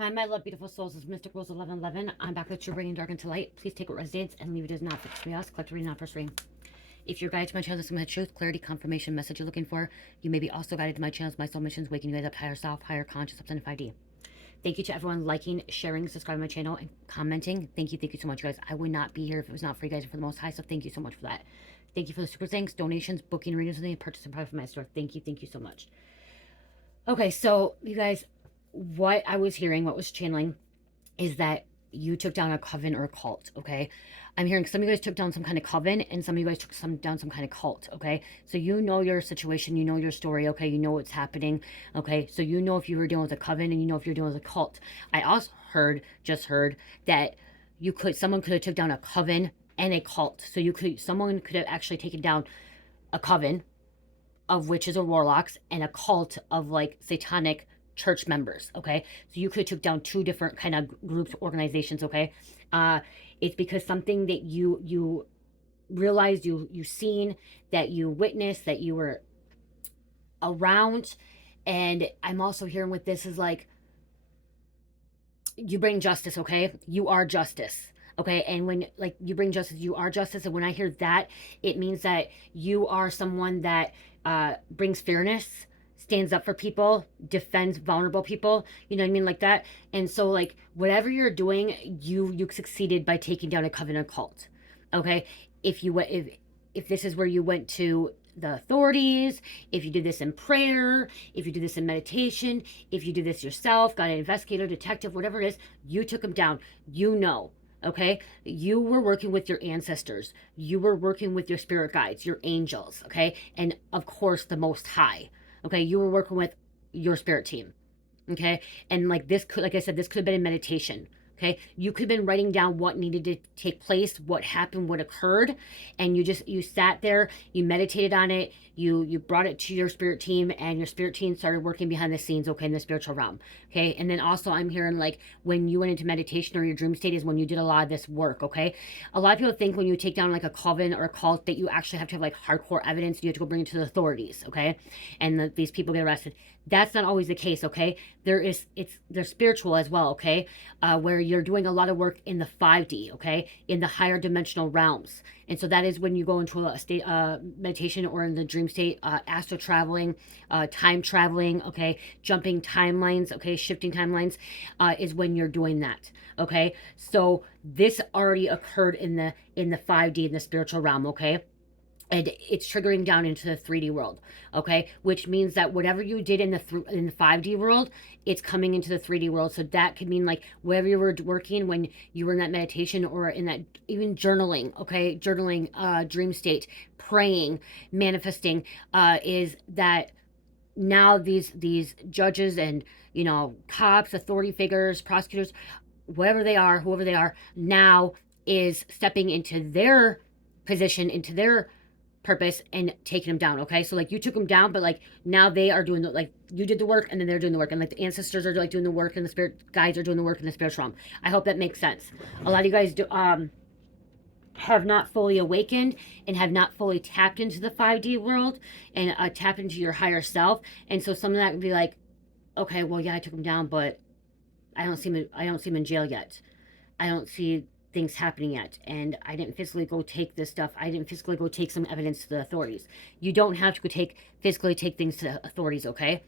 Hi, my love, beautiful souls. It's Mystic Rose 1111. I'm back with your bringing dark into light. Please take what resonates and leave it as not fixed for us. Collect reading, not first reading. If you're guided to my channel, this is my truth, clarity, confirmation, message you're looking for. You may be also guided to my channels, my soul missions, waking you guys up to higher self, higher conscious, up to 5D. Thank you to everyone liking, sharing, subscribing to my channel, and commenting. Thank you so much, guys. I would not be here if it was not for you guys and for the Most High, so thank you so much for that. Thank you for the super thanks, donations, booking readings with me, and purchasing product from my store. Thank you so much. Okay, so you guys, what I was hearing, what was channeling, is that you took down a coven or a cult, okay? I'm hearing some of you guys took down some kind of coven and some of you guys took down some kind of cult, okay? So you know your situation, you know your story, okay? You know what's happening, okay? So you know if you were dealing with a coven and you know if you're dealing with a cult. I also just heard that someone could have took down a coven and a cult. So someone could have actually taken down a coven of witches or warlocks and a cult of like satanic church members, okay? So you could have took down two different kind of groups, organizations, okay? It's because something that you realized, you seen, that you witnessed, that you were around. And I'm also hearing with this is like, you bring justice, okay? You are justice. Okay, and when like you bring justice, you are justice. And when I hear that, it means that you are someone that brings fairness, stands up for people, defends vulnerable people, you know what I mean, like that. And so like whatever you're doing, you succeeded by taking down a covenant cult. Okay, if this is where you went to the authorities, if you do this in prayer, if you do this in meditation, if you do this yourself, got an investigator, detective, whatever it is, you took them down. You know, okay? You were working with your ancestors. You were working with your spirit guides, your angels, okay? And of course, the Most High, okay? You were working with your spirit team, okay? And like this could, like I said, this could have been in meditation, okay? You could have been writing down what needed to take place, what happened, what occurred, and you sat there, you meditated on it, you brought it to your spirit team, and your spirit team started working behind the scenes, okay, in the spiritual realm, okay? And then also I'm hearing like when you went into meditation or your dream state is when you did a lot of this work, okay? A lot of people think when you take down like a coven or a cult that you actually have to have like hardcore evidence, you have to go bring it to the authorities, okay? And these people get arrested. That's not always the case, okay? They're spiritual as well, okay? Where you're doing a lot of work in the 5D, okay? In the higher dimensional realms. And so that is when you go into a state meditation or in the dream state, astral traveling, time traveling, okay? Jumping timelines, okay? Shifting timelines is when you're doing that, okay? So this already occurred in the 5D, in the spiritual realm, okay? And it's triggering down into the 3D world, okay? Which means that whatever you did in the 5D world, it's coming into the 3D world. So that could mean like wherever you were working when you were in that meditation or in that even journaling, okay? Journaling, dream state, praying, manifesting, is that now these judges and, you know, cops, authority figures, prosecutors, whoever they are, now is stepping into their position, into their purpose and taking them down, okay? So like you took them down, but like now they are doing the, like you did the work and then they're doing the work, and like the ancestors are like doing the work and the spirit guides are doing the work in the spiritual realm. I hope that makes sense. A lot of you guys do have not fully awakened and have not fully tapped into the 5D world and tapped into your higher self. And so some of that would be like, okay, well, yeah, I took him down, but I don't see him in jail yet. I don't see things happening yet, and I didn't physically go take this stuff. I didn't physically go take some evidence to the authorities. You don't have to go physically take things to the authorities, okay?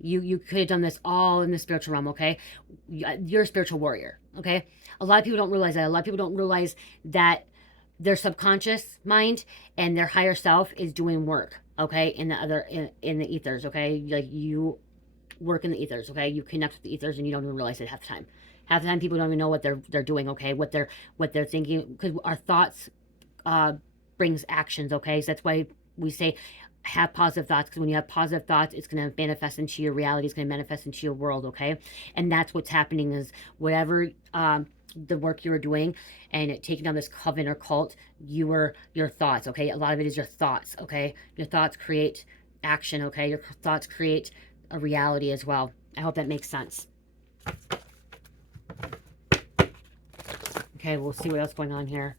You could have done this all in the spiritual realm, okay? You're a spiritual warrior, okay? A lot of people don't realize that. A lot of people don't realize that their subconscious mind and their higher self is doing work, okay? In the ethers, okay? Like you work in the ethers, okay? You connect with the ethers and you don't even realize it half the time. Half the time people don't even know what they're doing, okay? What they're thinking, because our thoughts brings actions, okay? So that's why we say have positive thoughts, because when you have positive thoughts, it's going to manifest into your reality, it's going to manifest into your world, okay? And that's what's happening is whatever the work you were doing and taking down this coven or cult, your thoughts, okay? A lot of it is your thoughts, okay? Your thoughts create action, okay? Your thoughts create a reality as well. I hope that makes sense. Okay, we'll see what else is going on here.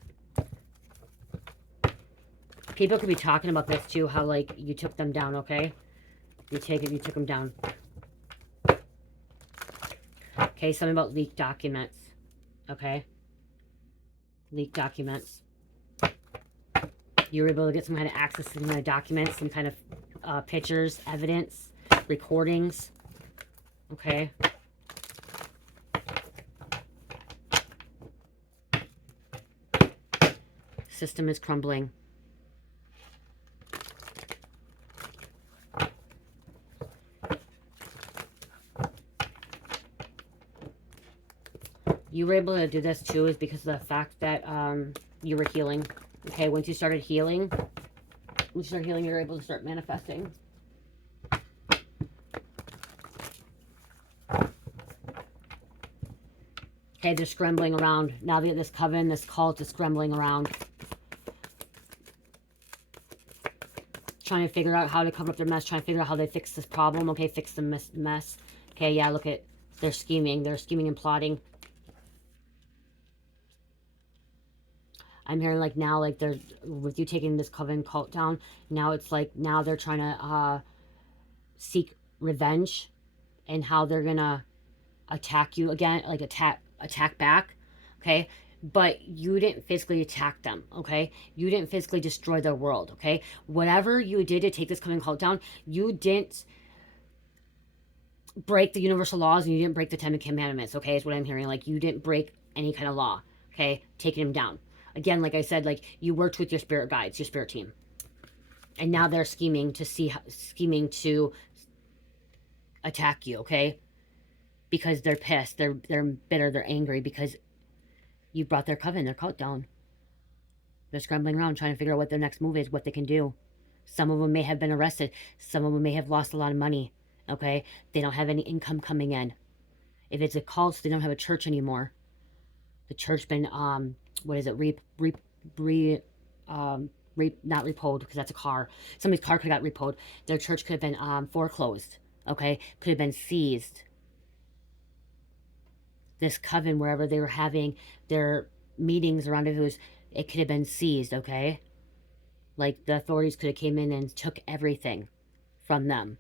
People could be talking about this too, how like you took them down, okay? You took them down. Okay, something about leaked documents. Okay. Leaked documents. You were able to get some kind of access to some kind of documents, some kind of pictures, evidence, recordings. Okay. System is crumbling. You were able to do this too is because of the fact that you were healing. Okay, once you started healing, you're able to start manifesting. Okay, they're scrambling around. Now that this coven, this cult is scrambling around. Trying to figure out how to cover up their mess, trying to figure out how they fix this problem. Okay, fix the mess. Okay, yeah, look at, they're scheming. They're scheming and plotting. I'm hearing like now, like they're, with you taking this coven cult down, now it's like, now they're trying to seek revenge and how they're gonna attack you again, like attack back. Okay, but you didn't physically attack them. Okay, you didn't physically destroy their world. Okay, whatever you did to take this coven cult down, you didn't break the universal laws and you didn't break the 10 commandments. Okay, is what I'm hearing. Like you didn't break any kind of law. Okay, taking him down. Again, like I said, like you worked with your spirit guides, your spirit team, and now they're scheming to attack you. Okay, because they're pissed, they're bitter, they're angry because you brought their coven, their cult down. They're scrambling around trying to figure out what their next move is, what they can do. Some of them may have been arrested. Some of them may have lost a lot of money. Okay, they don't have any income coming in. If it's a cult, they don't have a church anymore. The church been what is it? Not repoed because that's a car. Somebody's car could have got repoed. Their church could have been foreclosed. Okay, could have been seized. This coven, wherever they were having their meetings around it could have been seized. Okay, like the authorities could have came in and took everything from them.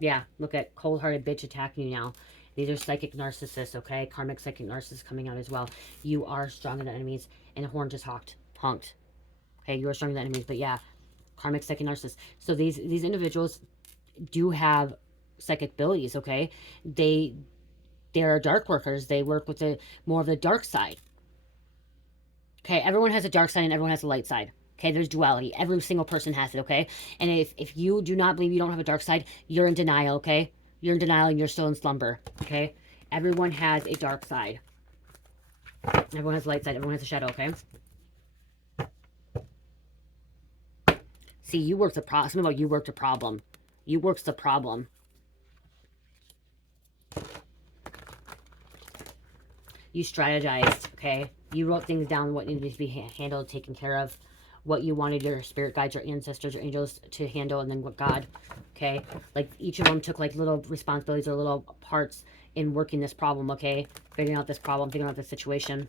Yeah, look at cold-hearted bitch attacking you now. These are psychic narcissists, okay? Karmic psychic narcissists coming out as well. You are stronger than enemies. And the horn just honked. Okay, you are stronger than enemies. But yeah, karmic psychic narcissists. So these individuals do have psychic abilities, okay? They're dark workers. They work with more of the dark side. Okay, everyone has a dark side and everyone has a light side. Okay, there's duality. Every single person has it, okay? And if you do not believe you don't have a dark side, you're in denial, okay? You're in denial and you're still in slumber, okay? Everyone has a dark side. Everyone has a light side. Everyone has a shadow, okay? See, you worked the problem. Something about you worked a problem. You worked the problem. You strategized, okay? You wrote things down, what needed to be handled, taken care of, what you wanted your spirit guides, your ancestors, your angels to handle, and then what God, okay? Like, each of them took, like, little responsibilities or little parts in working this problem, okay? Figuring out this problem, figuring out this situation.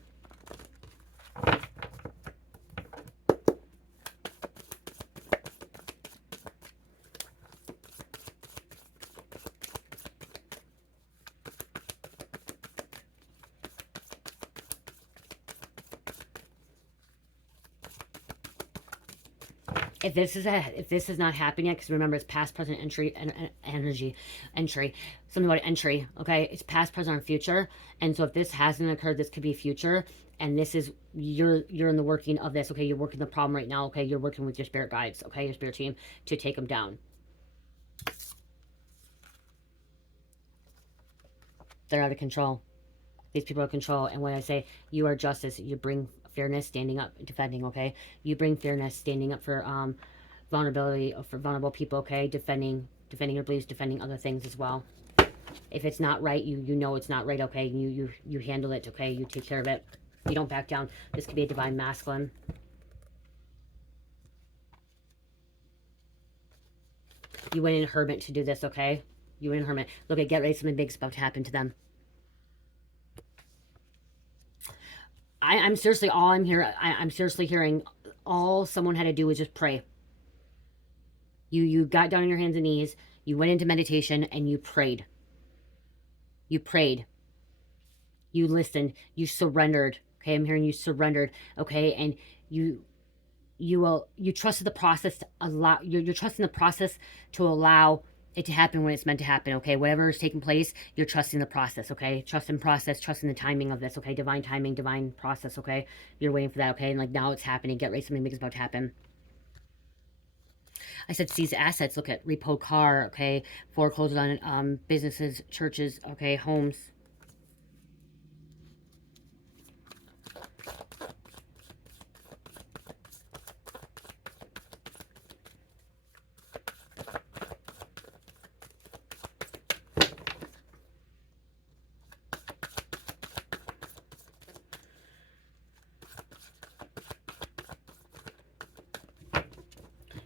If this is not happening yet, because remember it's past, present, energy, something about entry, okay? It's past, present, and future. And so if this hasn't occurred, this could be future. And this is, you're in the working of this, okay? You're working the problem right now, okay? You're working with your spirit guides, okay? Your spirit team to take them down. They're out of control. These people are control. And when I say you are justice, you bring fairness, standing up, defending, okay? You bring fairness, standing up for vulnerability, for vulnerable people, okay? Defending your beliefs, defending other things as well. If it's not right, you know it's not right, okay? You handle it, okay? You take care of it. You don't back down. This could be a divine masculine. You went in hermit to do this, okay? You went in hermit. Look, get ready, something big's about to happen to them. I'm seriously, I'm seriously hearing all someone had to do was just pray. You got down on your hands and knees. You went into meditation and you prayed. You prayed. You listened. You surrendered. Okay, I'm hearing you surrendered. Okay, and you trusted the process to allow. You're trusting the process to allow it to happen when it's meant to happen. Okay, whatever is taking place, you're trusting the process. Okay, trust in process, trusting the timing of this. Okay, divine timing, divine process. Okay, you're waiting for that. Okay, and like now it's happening. Get ready, something big is about to happen. I said seize assets. Look at repo car. Okay, foreclosed on businesses, churches. Okay, homes.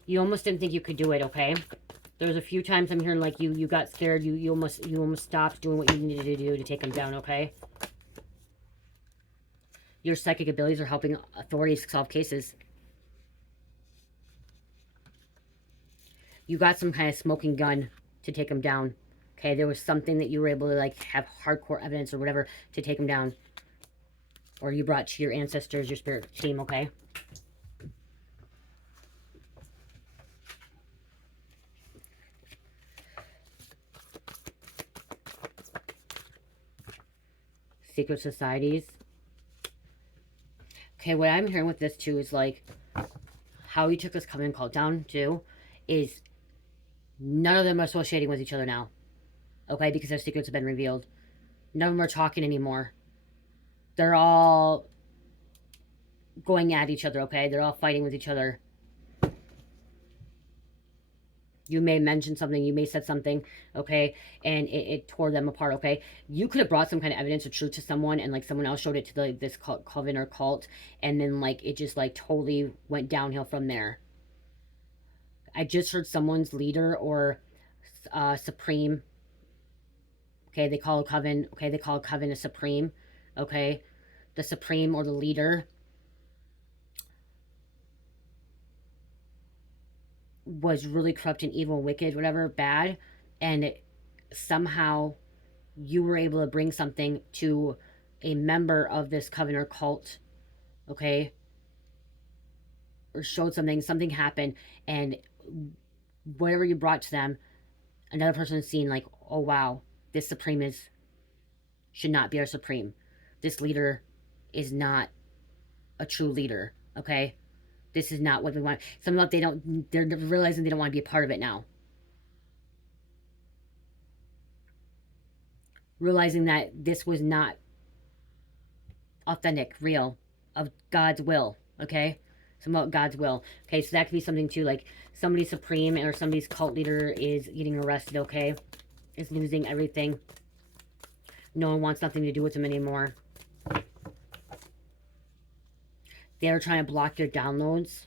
You almost didn't think you could do it. Okay, there was a few times I'm hearing like you got scared. You almost stopped doing what you needed to do to take them down. Okay. Your psychic abilities are helping authorities solve cases. You got some kind of smoking gun to take them down. Okay, there was something that you were able to like have hardcore evidence or whatever to take them down. Or you brought to your ancestors, your spirit team, okay? Secret societies. Okay, what I'm hearing with this too is like how you took this Coven cult down too is none of them are associating with each other now. Okay, because their secrets have been revealed. None of them are talking anymore. They're all going at each other, okay? They're all fighting with each other. You may mention something, you may said something, okay, and it tore them apart, okay? You could have brought some kind of evidence or truth to someone, and like someone else showed it to this coven or cult, and then like it just like totally went downhill from there. I just heard someone's leader or supreme. Okay, they call a coven. Okay, they call a coven a supreme. Okay, the supreme or the leader was really corrupt and evil, wicked, whatever, bad, and somehow you were able to bring something to a member of this coven or cult, okay, or showed something happened, and whatever you brought to them, another person's seen like, oh wow, this supreme should not be our supreme. This leader is not a true leader, okay? This is not what we want. Some of they're realizing they don't want to be a part of it now. Realizing that this was not authentic, real, of God's will, okay? Some about God's will. Okay, so that could be something too, like somebody supreme or somebody's cult leader is getting arrested, okay? Is losing everything. No one wants nothing to do with them anymore. They're trying to block your downloads.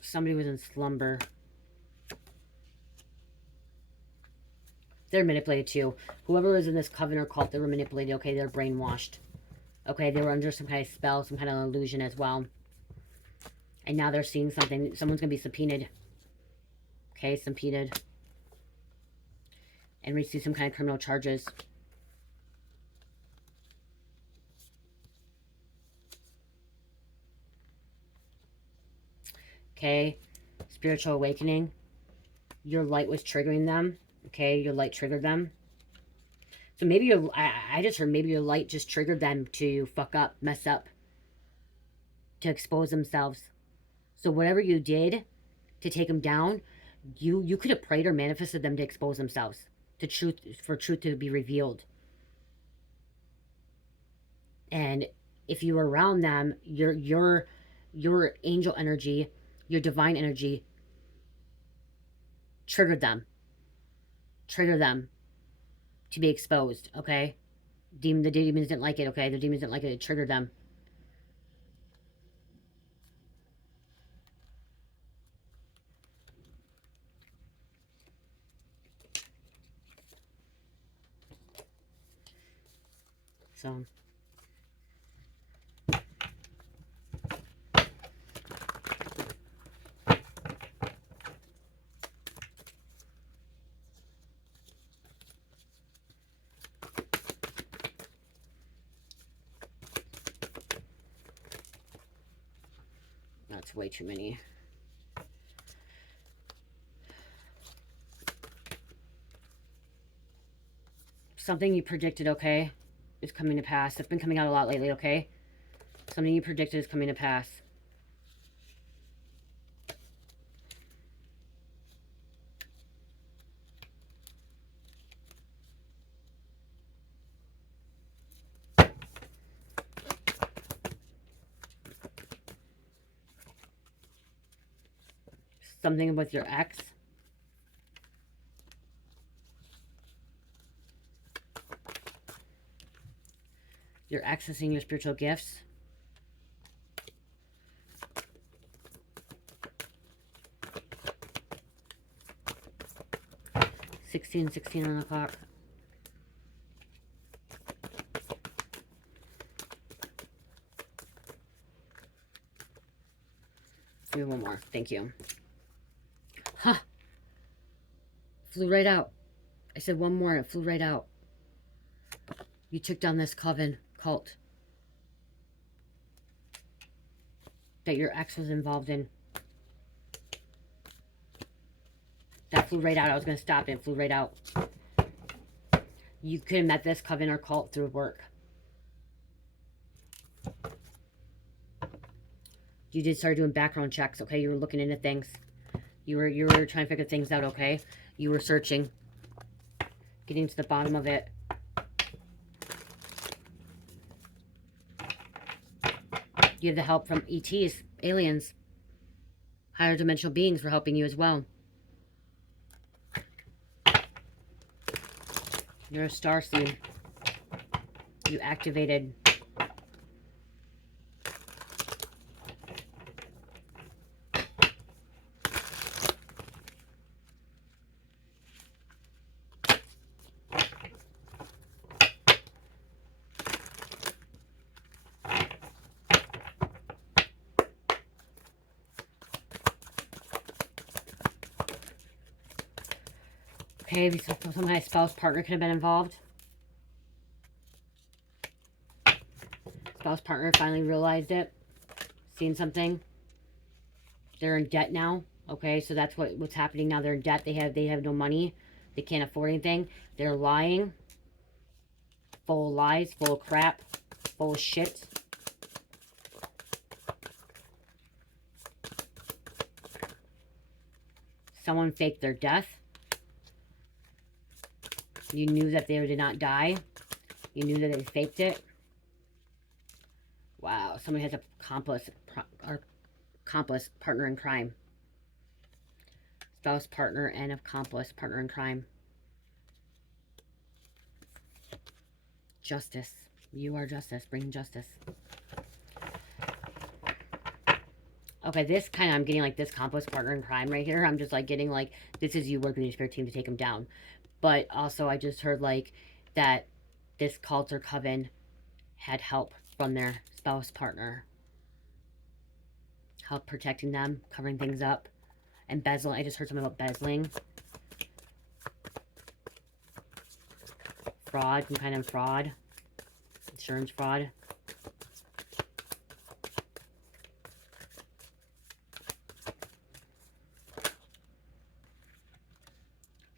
Somebody was in slumber. They're manipulated too. Whoever was in this coven or cult, they were manipulated. Okay, they're brainwashed. Okay, they were under some kind of spell, some kind of illusion as well. And now they're seeing something. Someone's going to be subpoenaed. Okay, subpoenaed. And receive some kind of criminal charges. Okay, spiritual awakening. Your light was triggering them. Okay, your light triggered them. So maybe I just heard maybe your light just triggered them to fuck up, mess up, to expose themselves. So whatever you did to take them down, you could have prayed or manifested them to expose themselves, to truth, for truth to be revealed. And if you were around them, your angel energy, your divine energy triggered them to be exposed, okay? The demons didn't like it, okay? The demons didn't like it. It triggered them. So that's way too many. Something you predicted, okay, is coming to pass. It's been coming out a lot lately, okay? Something you predicted is coming to pass. Something with your ex. You're accessing your spiritual gifts. $16 on the clock. Give me one more. Thank you. Huh. Flew right out. I said one more and it flew right out. You took down this Coven cult that your ex was involved in. That flew right out. I was going to stop it. It flew right out. You could have met this Coven or cult through work. You did start doing background checks, okay? You were looking into things. You were trying to figure things out, okay? You were searching. Getting to the bottom of it. You have the help from ETs, aliens. Higher dimensional beings were helping you as well. You're a star seed. You activated. Okay, some my spouse partner could have been involved. Spouse partner finally realized it. Seen something. They're in debt now. Okay, so that's what's happening now. They're in debt. They have no money. They can't afford anything. They're lying. Full of lies, full of crap, full of shit. Someone faked their death. You knew that they did not die. You knew that they faked it. Wow, somebody has an accomplice, partner in crime. Spouse, partner, and accomplice, partner in crime. Justice. You are justice. Bring justice. Okay, this kind of, I'm getting like this accomplice, partner in crime right here. I'm just like getting like, this is you working with your spirit team to take them down. But also I just heard like that this cult or coven had help from their spouse partner. Help protecting them, covering things up. Embezzling. I just heard something about embezzling. Fraud, some kind of fraud. Insurance fraud.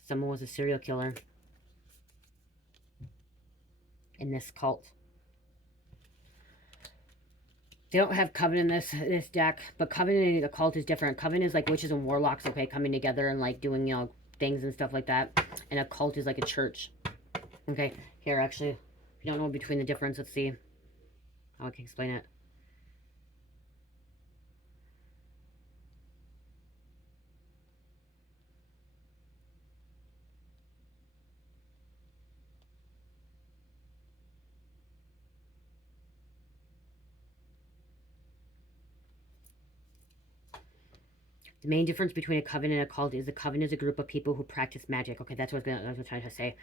Someone was a serial killer in this cult. They don't have Coven in this deck, but Coven in the cult is different. Coven is like witches and warlocks, okay, coming together and like doing, you know, things and stuff like that. And a cult is like a church. Okay, here actually, if you don't know between the difference, let's see how I can explain it. The main difference between a coven and a cult is a coven is a group of people who practice magic. Okay, that's what I was trying to say.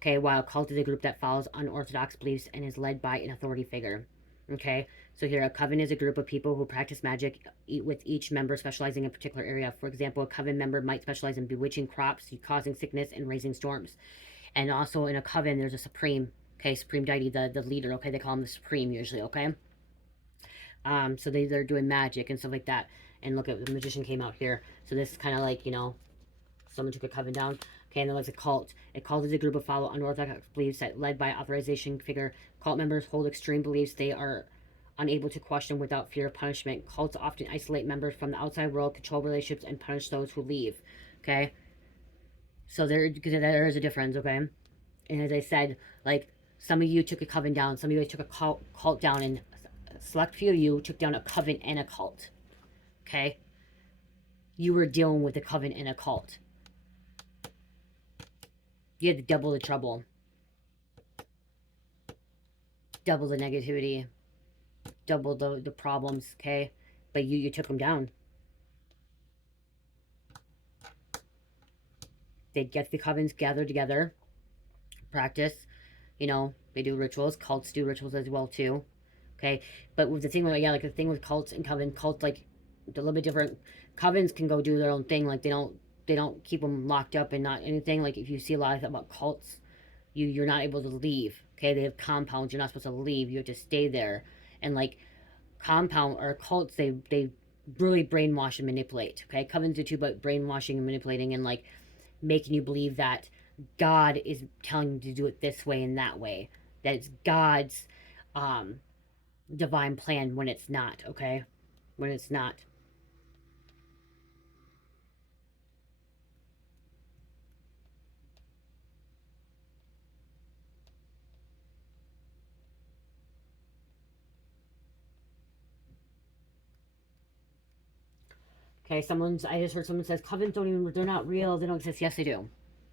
Okay, while a cult is a group that follows unorthodox beliefs and is led by an authority figure. Okay, so here a coven is a group of people who practice magic, with each member specializing in a particular area. For example, a coven member might specialize in bewitching crops, causing sickness, and raising storms. And also in a coven, there's a supreme, okay, supreme deity, the leader, okay, they call him the supreme usually, okay. So they're doing magic and stuff like that. And look at the magician came out here. So this is kind of like, you know, someone took a coven down. Okay, and then there's a cult. A cult is a group of follow unorthodox beliefs that led by authorization figure. Cult members hold extreme beliefs they are unable to question without fear of punishment. Cults often isolate members from the outside world, control relationships, and punish those who leave. Okay, so there is a difference. Okay, and as I said, like some of you took a coven down, some of you took a cult down, and a select few of you took down a coven and a cult. Okay, you were dealing with a coven and a cult. You had to double the trouble, double the negativity, double the problems, okay? But you took them down. They'd get the covens gathered together, practice, you know, they do rituals. Cults do rituals as well too, okay? But with the thing with, yeah, like the thing with cults and coven, cults, like, a little bit different. Covens can go do their own thing, like they don't keep them locked up and not anything. Like if you see a lot of stuff about cults, you're not able to leave, okay? They have compounds, you're not supposed to leave, you have to stay there. And like compound or cults, they really brainwash and manipulate, okay? Covens do too, but brainwashing and manipulating and like making you believe that God is telling you to do it this way and that way, that it's God's divine plan when it's not, okay? When it's not. Okay, I just heard someone says covens don't even, they're not real, they don't exist. Yes, they do.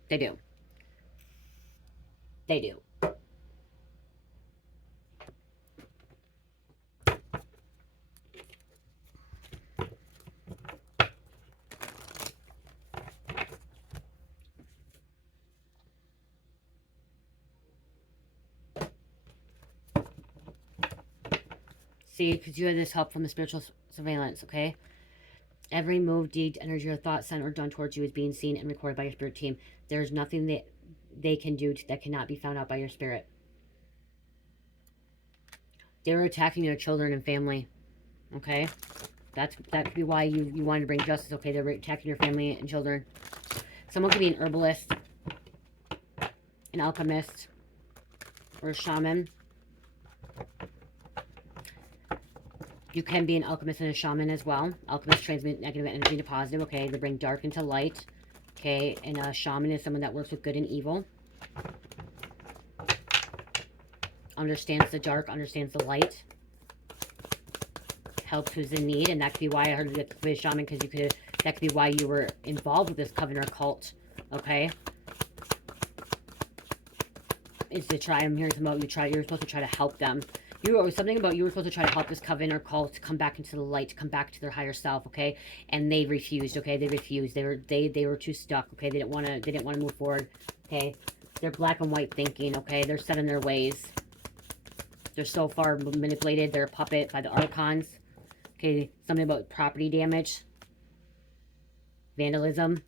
They do. They do. See, because you had this help from the spiritual surveillance, okay? Every move, deed, energy, or thought sent or done towards you is being seen and recorded by your spirit team. There's nothing that they can do that cannot be found out by your spirit. They were attacking your children and family, okay? That could be why you wanted to bring justice, okay? They were attacking your family and children. Someone could be an herbalist, an alchemist, or a shaman. You can be an alchemist and a shaman as well. Alchemists transmit negative energy into positive, okay? They bring dark into light, okay? And a shaman is someone that works with good and evil. Understands the dark, understands the light. Helps who's in need, and that could be why I heard that to be a shaman, because that could be why you were involved with this coven or cult, okay? Is to try, I'm hearing something about you're supposed to try to help them. You were something about you were supposed to try to help this coven or cult to come back into the light, to come back to their higher self, okay? And they refused, okay? They refused. They were too stuck, okay? They didn't want to move forward, okay? They're black and white thinking, okay? They're set in their ways. They're so far manipulated. They're a puppet by the archons. Okay, something about property damage, vandalism.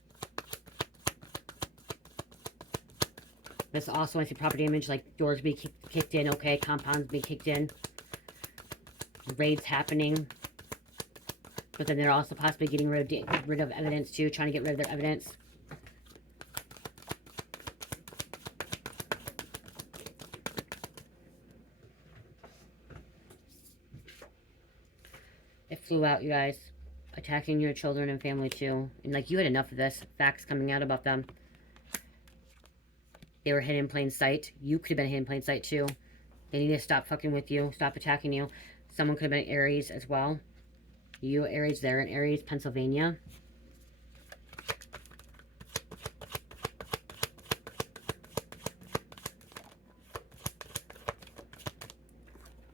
This also, I see property damage, like doors be kicked in, okay, compounds be kicked in, raids happening. But then they're also possibly getting rid of evidence too, trying to get rid of their evidence. It flew out, you guys. Attacking your children and family too. And like you had enough of this. Facts coming out about them. They were hidden in plain sight. You could have been hidden in plain sight too. They need to stop fucking with you. Stop attacking you. Someone could have been Aries as well. You, Aries, there in Aries, Pennsylvania.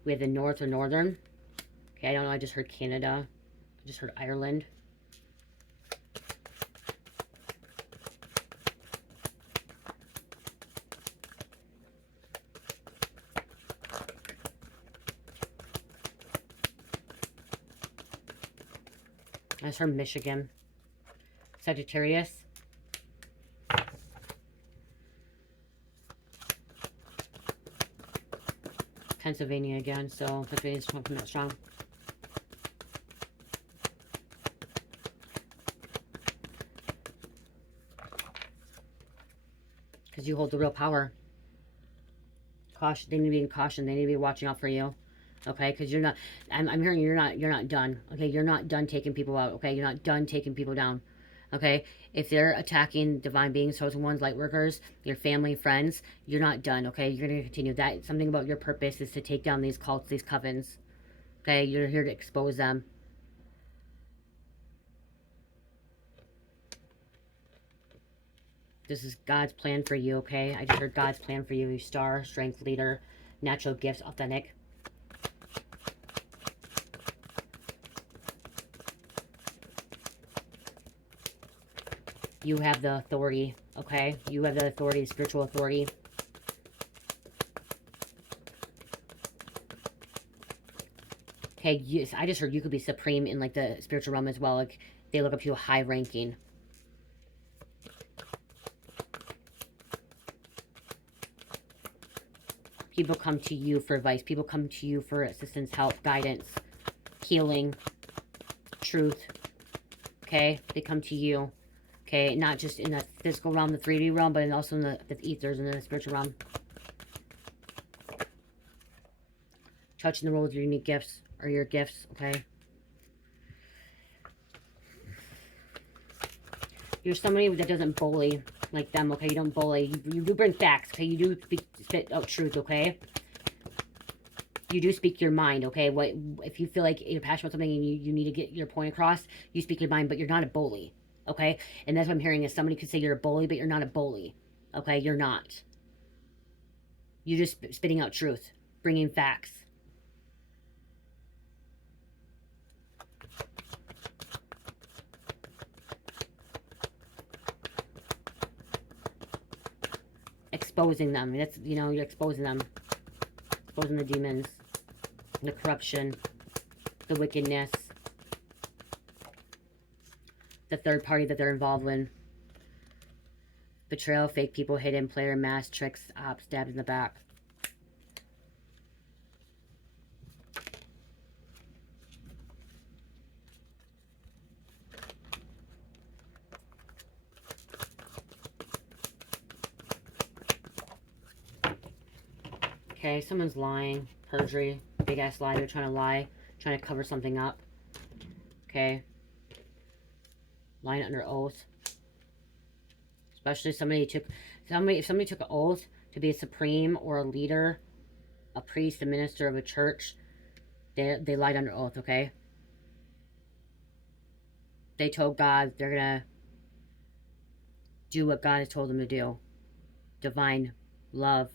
We have the North or Northern. Okay, I don't know. I just heard Canada. I just heard Ireland. That's from Michigan. Sagittarius. Pennsylvania again, so Pennsylvania's coming out strong. Because you hold the real power. Caution, they need to be in caution. They need to be watching out for you. Okay, because you're not, I'm hearing you're not done. Okay, you're not done taking people out. Okay, you're not done taking people down. Okay, if they're attacking divine beings, chosen ones, light workers, your family, friends, you're not done. Okay, you're going to continue. That something about your purpose is to take down these cults, these covens. Okay, you're here to expose them. This is God's plan for you, okay? I just heard God's plan for you. You star, strength, leader, natural gifts, authentic. You have the authority, okay? You have the authority, spiritual authority. Okay, yes, I just heard you could be supreme in, like, the spiritual realm as well. Like, they look up to you high ranking. People come to you for advice. People come to you for assistance, help, guidance, healing, truth. Okay? They come to you. Okay? Not just in the physical realm, the 3D realm, but also in the ethers and the spiritual realm. Touching the world with your unique gifts or your gifts. Okay? You're somebody that doesn't bully like them, okay? You don't bully. You do bring facts, okay? You do spit out truth, okay? You do speak your mind, okay? What if you feel like you're passionate about something and you need to get your point across, you speak your mind, but you're not a bully, okay? And that's what I'm hearing is somebody could say you're a bully, but you're not a bully, okay? You're not. You're just spitting out truth, bringing facts. Exposing them. That's, you know, you're exposing them. Exposing the demons. The corruption. The wickedness. The third party that they're involved in. Betrayal, fake people, hidden player, mask, tricks, ops, stabbed in the back. Okay, someone's lying. Perjury. Big ass lie. They're trying to lie. Trying to cover something up. Okay. Lying under oath. Especially if somebody took an oath to be a supreme or a leader, a priest, a minister of a church, they lied under oath, okay? They told God they're gonna do what God has told them to do. Divine love.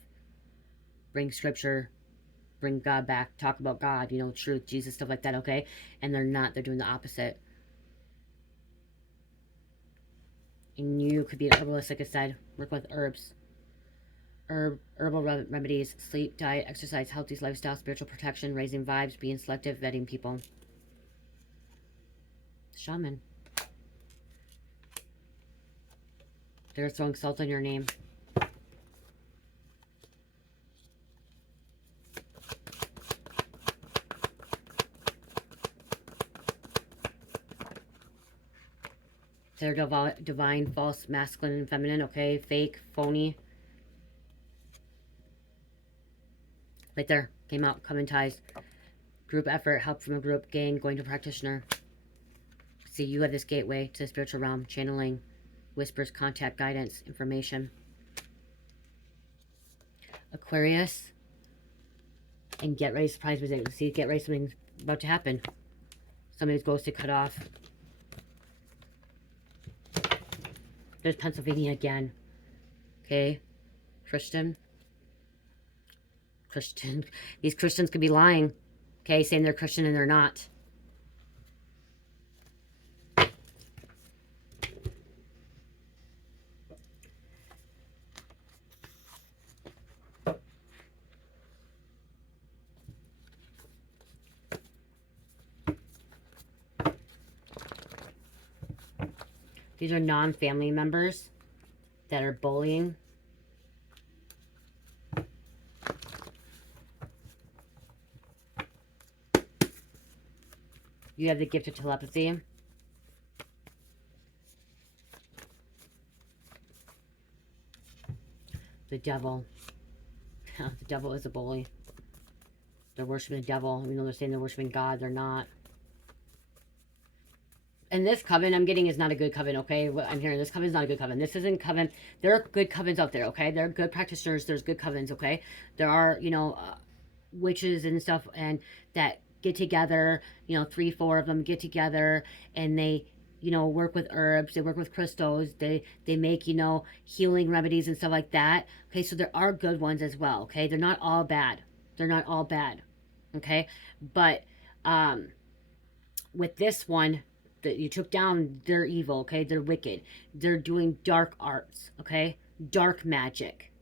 Bring scripture. Bring God back. Talk about God, you know, truth, Jesus, stuff like that, okay? And they're not. They're doing the opposite. And you could be an herbalist, like I said. Work with herbs. Herbal remedies, sleep, diet, exercise, healthy lifestyle, spiritual protection, raising vibes, being selective, vetting people. Shaman. They're throwing salt on your name. They're divine, false, masculine, and feminine, okay? Fake, phony. Right there. Came out. Coven ties. Group effort. Help from a group. Gang. Going to practitioner. See, you have this gateway to the spiritual realm. Channeling. Whispers. Contact. Guidance. Information. Aquarius. And get ready. Surprise visit. See, get ready. Something's about to happen. Somebody's ghosted, cut off. There's Pennsylvania again. Okay. Christian. These Christians could be lying. Okay, saying they're Christian and they're not. These are non-family members that are bullying. You have the gift of telepathy. The devil. The devil is a bully. They're worshiping the devil. Even though they're saying they're worshiping God, they're not. And this coven I'm getting is not a good coven, okay? What I'm hearing, this coven is not a good coven. This isn't coven. There are good covens out there, okay? There are good practitioners. There's good covens, okay? There are, you know, witches and stuff and that get together, you know, 3, 4 of them get together and they, you know, work with herbs. They work with crystals. They make, you know, healing remedies and stuff like that. Okay, so there are good ones as well, okay? They're not all bad. They're not all bad, okay? But with this one that you took down, they're evil, okay? They're wicked. They're doing dark arts, okay? Dark magic.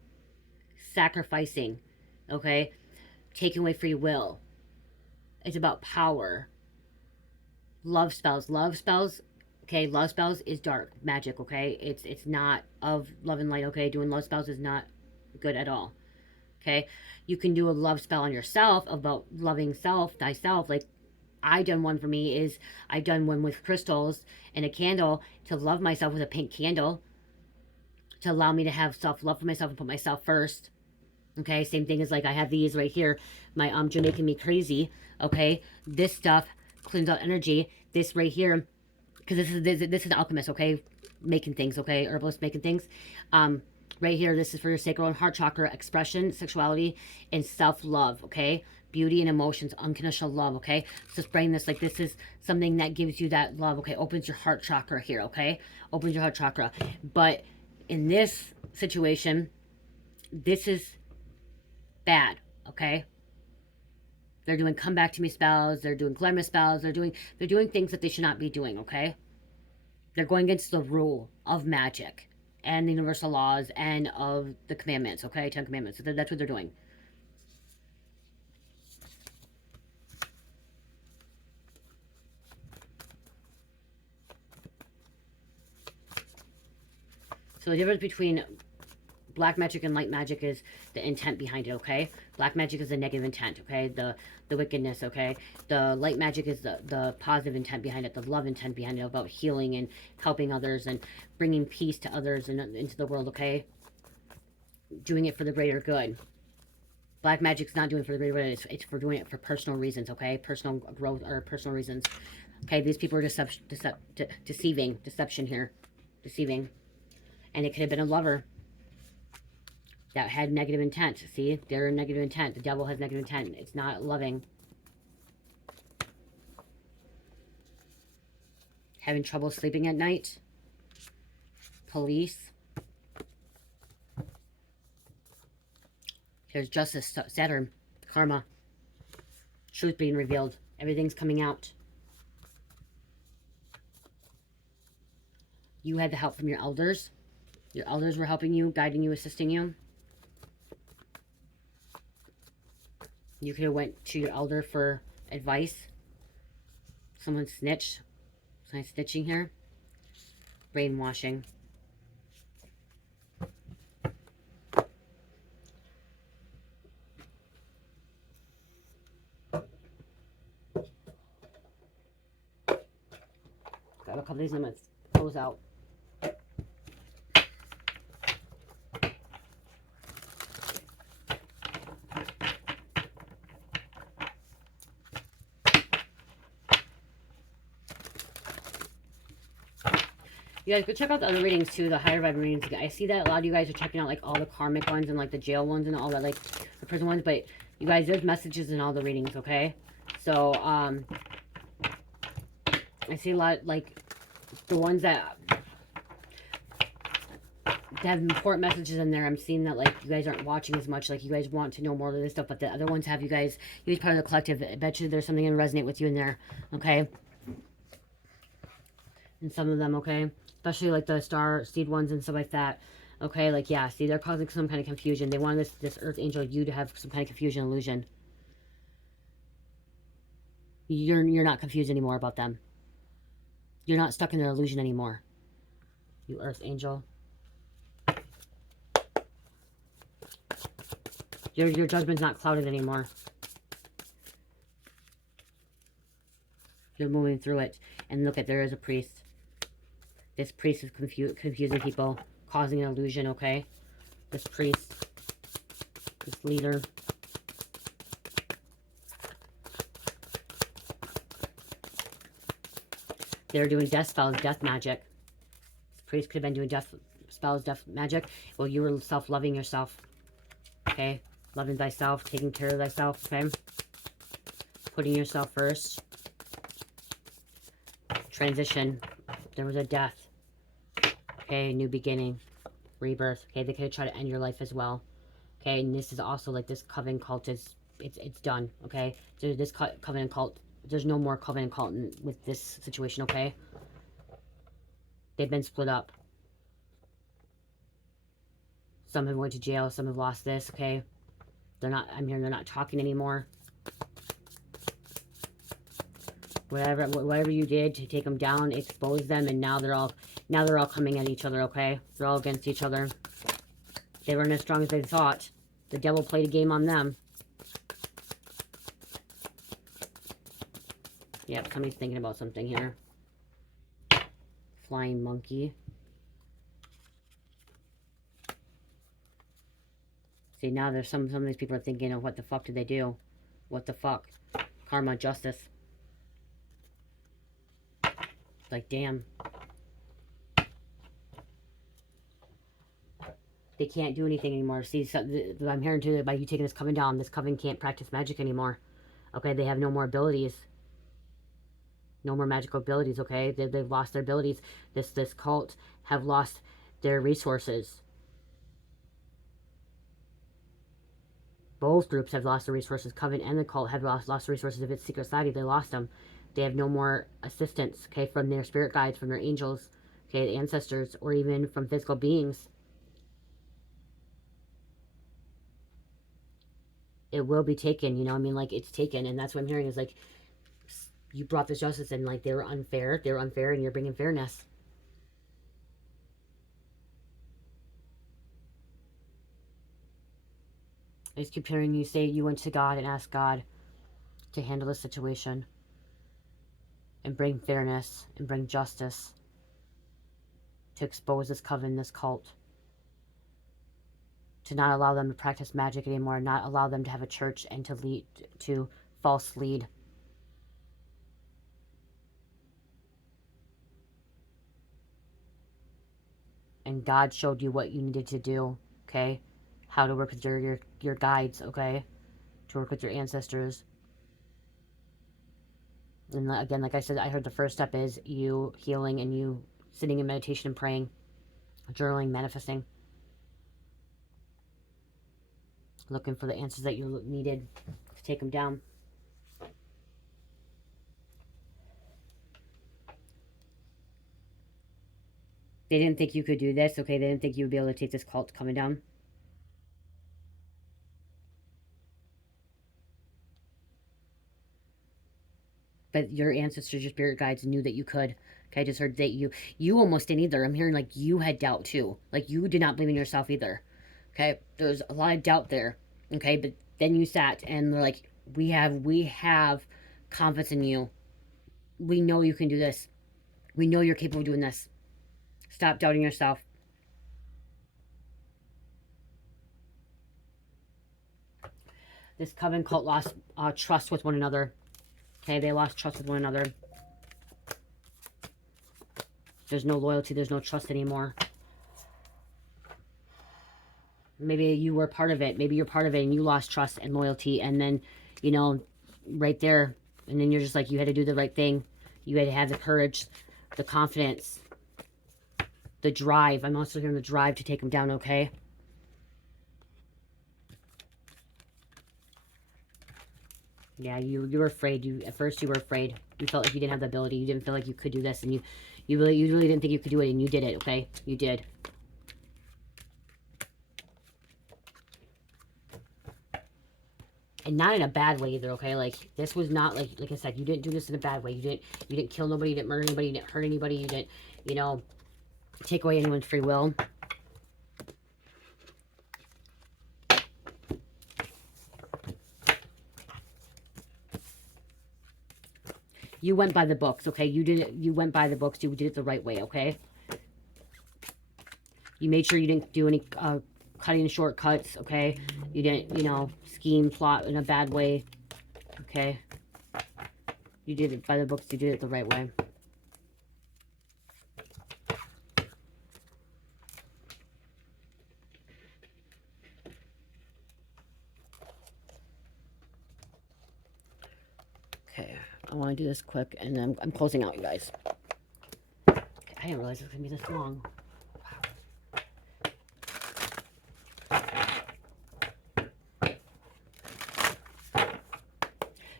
Sacrificing, okay? Taking away free will. It's about power. Love spells. Love spells, okay? Love spells is dark magic, okay? It's not of love and light, okay? Doing love spells is not good at all, okay? You can do a love spell on yourself about loving self, thyself, like I done one for me is I done one with crystals and a candle to love myself with a pink candle to allow me to have self-love for myself and put myself first. Okay, same thing as like I have these right here, my Jamaican Me Crazy. Okay, this stuff cleans out energy. This right here, because this is alchemist. Okay, making things. Okay, herbalist making things. Right here, this is for your sacral and heart chakra expression, sexuality, and self-love. Okay, beauty and emotions, unconditional love. Okay, so spraying this like this is something that gives you that love. Okay, opens your heart chakra here. Okay, opens your heart chakra. But in this situation, this is bad. Okay, they're doing come back to me spells. They're doing glamour spells. They're doing things that they should not be doing. Okay, they're going against the rule of magic and the universal laws and of the commandments, okay? 10 commandments. So that's what they're doing. So the difference between black magic and light magic is the intent behind it, okay? Black magic is the negative intent, okay? The wickedness, okay? The light magic is the positive intent behind it, the love intent behind it, about healing and helping others and bringing peace to others and into the world, okay? Doing it for the greater good. Black magic's not doing it for the greater good. It's for doing it for personal reasons, okay? Personal growth or personal reasons. Okay, these people are deception here. Deceiving. And it could have been a lover that had negative intent. See, they're negative intent. The devil has negative intent. It's not loving. Having trouble sleeping at night. Police. Here's justice, Saturn, karma. Truth being revealed. Everything's coming out. You had the help from your elders. Your elders were helping you, guiding you, assisting you. You could have went to your elder for advice. Someone snitched. Someone snitching here. Brainwashing. Got a couple of these I'm going to close out. You guys go check out the other readings too, the higher vibe readings. I see that a lot of you guys are checking out like all the karmic ones and like the jail ones and all that, like the prison ones. But you guys, there's messages in all the readings, okay? So, I see a lot like the ones that have important messages in there. I'm seeing that like you guys aren't watching as much, like you guys want to know more of this stuff, but the other ones have you guys part of the collective. I bet you there's something going to resonate with you in there, okay? And some of them, okay? Especially like the star seed ones and stuff like that. Okay, like yeah, see, they're causing some kind of confusion. They want this earth angel, you, to have some kind of confusion, illusion. You're not confused anymore about them. You're not stuck in their illusion anymore. You earth angel. Your judgment's not clouded anymore. You're moving through it. And look at, there is a priest. This priest is confusing people, causing an illusion, okay? This priest, this leader. They're doing death spells, death magic. This priest could have been doing death spells, death magic. Well, you were self-loving yourself, okay? Loving thyself, taking care of thyself, okay? Putting yourself first. Transition. There was a death. Okay, new beginning. Rebirth. Okay, they could try to end your life as well. Okay, and this is also like this Coven cult is, it's done, okay? So this Coven cult, there's no more Coven cult with this situation, okay? They've been split up. Some have went to jail, some have lost this, okay? They're not, I'm hearing they're not talking anymore. Whatever you did to take them down, expose them, and now they're all coming at each other, okay? They're all against each other. They weren't as strong as they thought. The devil played a game on them. Yep, somebody's thinking about something here. Flying monkey. See, now there's some of these people are thinking of what the fuck did they do? What the fuck? Karma, justice. Like, damn. They can't do anything anymore. See, so, I'm hearing too that by you taking this Coven down, this Coven can't practice magic anymore. Okay, they have no more abilities. No more magical abilities, okay? They've lost their abilities. This cult have lost their resources. Both groups have lost their resources. Coven and the cult have lost the resources of its secret society. They lost them. They have no more assistance, okay, from their spirit guides, from their angels, okay, the ancestors, or even from physical beings. It will be taken, you know, I mean, like, it's taken, and that's what I'm hearing is, like, you brought this justice, and, like, they were unfair, and you're bringing fairness. I just keep hearing you say you went to God and asked God to handle the situation. And bring fairness, and bring justice. To expose this Coven, this cult. To not allow them to practice magic anymore, not allow them to have a church, and to lead to false lead. And God showed you what you needed to do, okay? How to work with your guides, okay? To work with your ancestors. And again, like I said, I heard the first step is you healing and you sitting in meditation and praying, journaling, manifesting. Looking for the answers that you needed to take them down. They didn't think you could do this, okay? They didn't think you would be able to take this cult coming down. But your ancestors, your spirit guides knew that you could. Okay, I just heard that you almost didn't either. I'm hearing like you had doubt too. Like you did not believe in yourself either. Okay, there's a lot of doubt there. Okay, but then you sat and they're like, we have confidence in you. We know you can do this. We know you're capable of doing this. Stop doubting yourself. This Coven cult lost trust with one another. Okay, they lost trust with one another. There's no loyalty, there's no trust anymore. Maybe you were part of it. Maybe you're part of it and you lost trust and loyalty. And then, you know, right there. And then you're just like, you had to do the right thing. You had to have the courage, the confidence, the drive. I'm also hearing the drive to take them down, okay? Yeah, you were afraid. At first you were afraid. You felt like you didn't have the ability. You didn't feel like you could do this, and you really didn't think you could do it, and you did it, okay? You did. And not in a bad way either, okay? Like this was not like I said, you didn't do this in a bad way. You didn't kill nobody, you didn't murder anybody, you didn't hurt anybody, you didn't, you know, Take away anyone's free will. You went by the books, okay? You did it. You went by the books. You did it the right way, okay? You made sure you didn't do any cutting shortcuts, okay? You didn't, you know, scheme, plot in a bad way, okay? You did it by the books. You did it the right way. Okay, I want to do this quick, and then I'm closing out, you guys. Okay, I didn't realize it was going to be this long.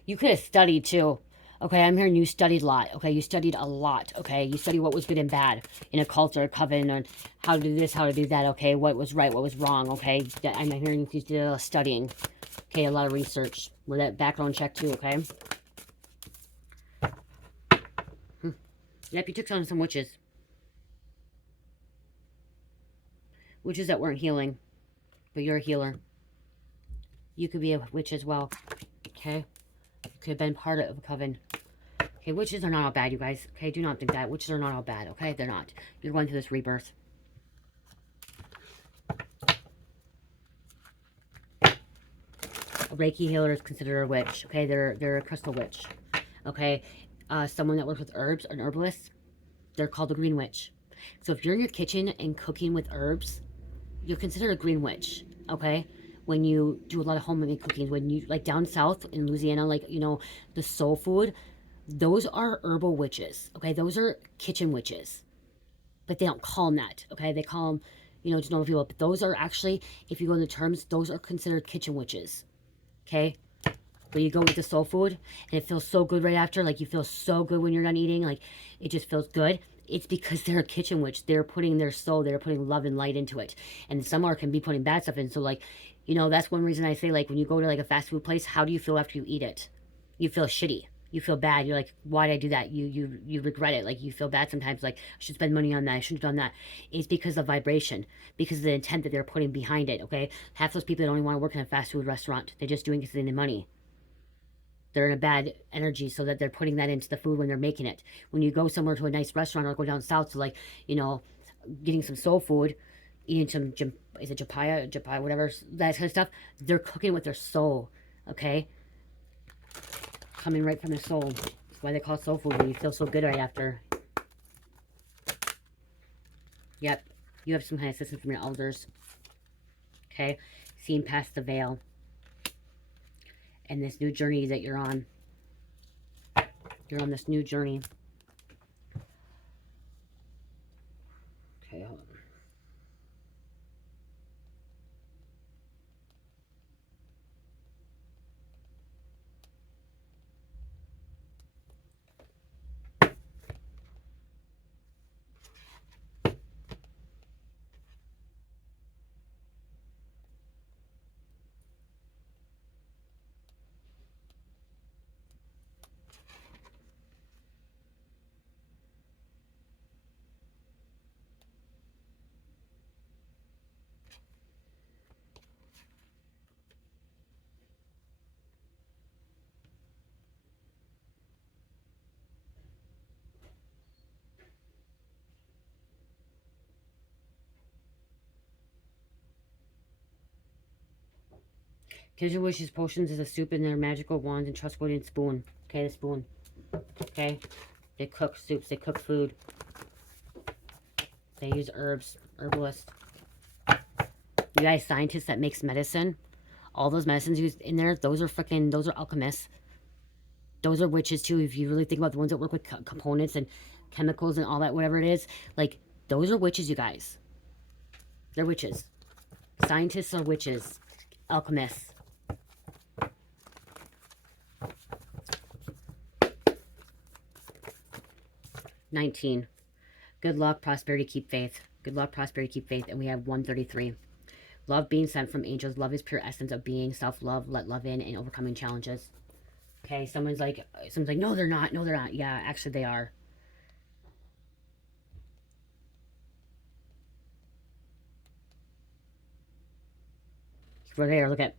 You could have studied, too. Okay, I'm hearing you studied a lot. Okay, you studied a lot. Okay, you studied what was good and bad in a cult or a coven, and how to do this, how to do that. Okay, what was right, what was wrong. Okay, I'm hearing you did a lot of studying. Okay, a lot of research. With that background check, too, okay? Yep, you took on some witches. Witches that weren't healing. But you're a healer. You could be a witch as well. Okay? You could have been part of a coven. Okay, witches are not all bad, you guys. Okay, do not think that. Witches are not all bad, okay? They're not. You're going through this rebirth. A Reiki healer is considered a witch, okay? They're a crystal witch, okay? Someone that works with herbs, an herbalist, they're called a green witch. So if you're in your kitchen and cooking with herbs, you're considered a green witch, okay? When you do a lot of homemade cooking, when you, like down south in Louisiana, like, you know, the soul food, those are herbal witches, okay? Those are kitchen witches. But they don't call them that, okay? They call them, you know, just normal people. But those are actually, if you go into terms, those are considered kitchen witches, okay? When you go with the soul food, and it feels so good right after, like you feel so good when you're done eating, like it just feels good. It's because they're a kitchen witch. They're putting their soul, they're putting love and light into it. And some are can be putting bad stuff in. So like, you know, that's one reason I say, like, when you go to like a fast food place, how do you feel after you eat it? You feel shitty. You feel bad. You're like, why did I do that? You regret it. Like, you feel bad sometimes. Like, I should spend money on that. I shouldn't have done that. It's because of vibration, because of the intent that they're putting behind it. Okay, half those people that only want to work in a fast food restaurant, they're just doing it because they need money. They're in a bad energy, so that they're putting that into the food when they're making it. When you go somewhere to a nice restaurant, or go down south to, like, you know, getting some soul food, eating some, is it japaya, whatever, that kind of stuff, they're cooking with their soul, okay? Coming right from their soul. That's why they call it soul food, when you feel so good right after. Yep, you have some kind of assistance from your elders, okay? Seeing past the veil. And this new journey that you're on. You're on this new journey. Okay, hold on. Kitchen wishes potions is a soup in their magical wands and trustworthy spoon. Okay, the spoon. Okay, they cook soups. They cook food. They use herbs. Herbalists. You guys, scientists that makes medicine. All those medicines used in there, those are freaking. Those are alchemists. Those are witches too. If you really think about the ones that work with components and chemicals and all that, whatever it is, like, those are witches, you guys. They're witches. Scientists are witches. Alchemists. $19. Good luck, prosperity, keep faith. Good luck, prosperity, keep faith. And we have 133. Love being sent from angels. Love is pure essence of being. Self-love, let love in, and overcoming challenges. Okay, someone's like, no, they're not. No, they're not. Yeah, actually, they are. For there, look at.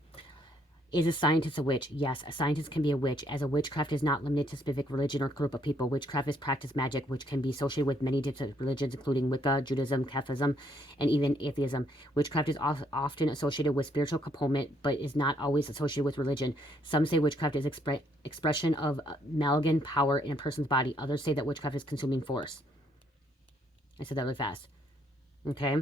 Is a scientist a witch? Yes, a scientist can be a witch, as a witchcraft is not limited to specific religion or group of people. Witchcraft is practiced magic, which can be associated with many different religions, including Wicca, Judaism, Catholicism, and even atheism. Witchcraft is often associated with spiritual component, but is not always associated with religion. Some say witchcraft is expression of malign power in a person's body. Others say that witchcraft is consuming force. I said that really fast. Okay.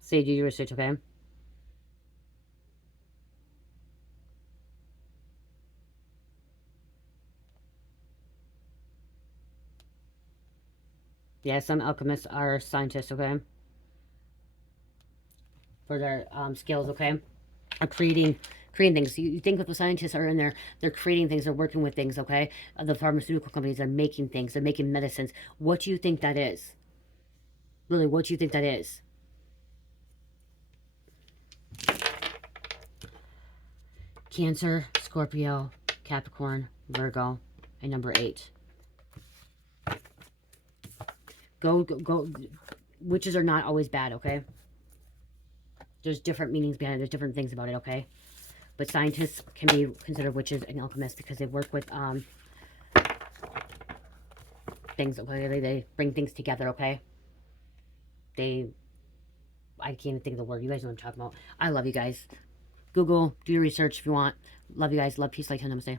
Say do your research, okay? Yeah, some alchemists are scientists, okay? For their skills, okay? Are creating things. You think if the scientists are in there, they're creating things, they're working with things, okay? The pharmaceutical companies are making things, they're making medicines. What do you think that is? Really, what do you think that is? Cancer, Scorpio, Capricorn, Virgo, and number 8. Go. Witches are not always bad, okay? There's different meanings behind it. There's different things about it, okay? But scientists can be considered witches and alchemists because they work with things, okay? They bring things together, okay? I can't even think of the word. You guys know what I'm talking about. I love you guys. Google, do your research if you want. Love you guys. Love, peace, light, namaste.